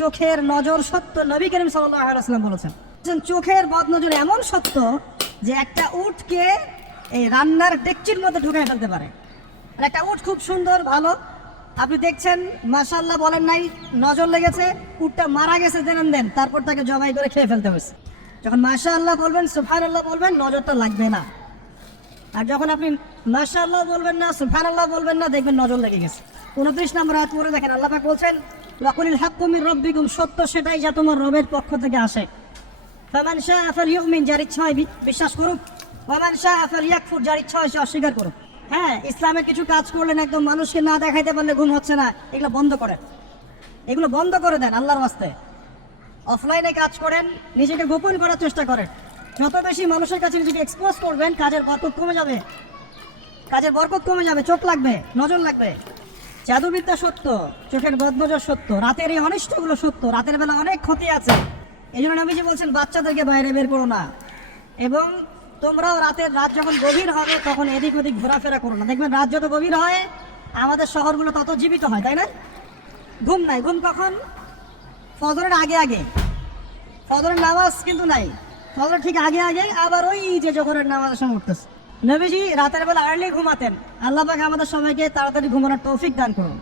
চোখের নজর সত্য, নবী করিম সাল্লাল্লাহু আলাইহি ওয়াসাল্লাম বলেছেন চোখের বদনজর এমন সত্য যে একটা উটকে এই রান্নার ডেকচির মধ্যে ঢুকায় ফেলতে পারে। আর একটা উট খুব সুন্দর ভালো, আপনি দেখছেন মাশাআল্লাহ বলেন নাই, নজর লেগেছে, উটটা মারা গেছে জেনে দেন, তারপর তাকে জবাই করে খেয়ে ফেলতে হয়েছে। যখন মাশাআল্লাহ বলবেন, সুবহানাল্লাহ বলবেন, নজরটা লাগবে না। আর যখন আপনি মাশাআল্লাহ বলবেন না, সুবহানাল্লাহ বলবেন না, দেখবেন নজর লেগে গেছে। 29 নম্বর আয়াত পড়ে দেখেন, আল্লাহ পাক বলছেন ওয়াকুলিল হাক্কু মির রাব্বিকুম, সত্য সেটাই যা তোমার রবের পক্ষ থেকে আসে। ফামান শাআ ফালইউমিন, যার ইচ্ছা হয় বিশ্বাস করুক, ওয়ামান শাআ ফালইয়াকফুর, যার ইচ্ছা হয় সে অস্বীকার করুক। হ্যাঁ, ইসলামে কিছু কাজ করলেন একদম মানুষকে না দেখাইতে পারলে ঘুম হচ্ছে না, এগুলো বন্ধ করেন, এগুলো বন্ধ করে দেন আল্লাহর ওয়াস্তে। অফলাইনে কাজ করেন, নিজেকে গোপন করার চেষ্টা করেন। যত বেশি মানুষের কাছে নিজেকে এক্সপোজ করবেন, কাজের বরকত কমে যাবে, কাজের বরকত কমে যাবে, চোখ লাগবে, নজর লাগবে। জাদুবিদ্যা সত্য, চোখের বদনজর সত্য, রাতের এই অনিষ্টগুলো সত্য, রাতের বেলা অনেক ক্ষতি আছে। এই জন্য নবীজি বলছেন বাচ্চাদেরকে বাইরে বের করো না, এবং তোমরাও রাত যখন গভীর হবে তখন এদিক ওদিক ঘোরাফেরা করো না। দেখবেন রাত যত গভীর হয় আমাদের শহরগুলো তত জীবিত হয়, তাই না? ঘুম নাই, ঘুম কখন? ফজরের আগে আগে, ফজরের নামাজ কিন্তু নাই, ফজরের ঠিক আগে আগে, আবার ওই যে জোহরের নামাজের সময় উঠতেছে। নবীজি রাতের বেলা আর্লি ঘুমাতেন। আল্লাহ পাক আমাদের সবাইকে তাড়াতাড়ি ঘুমানোর তৌফিক দান করুন।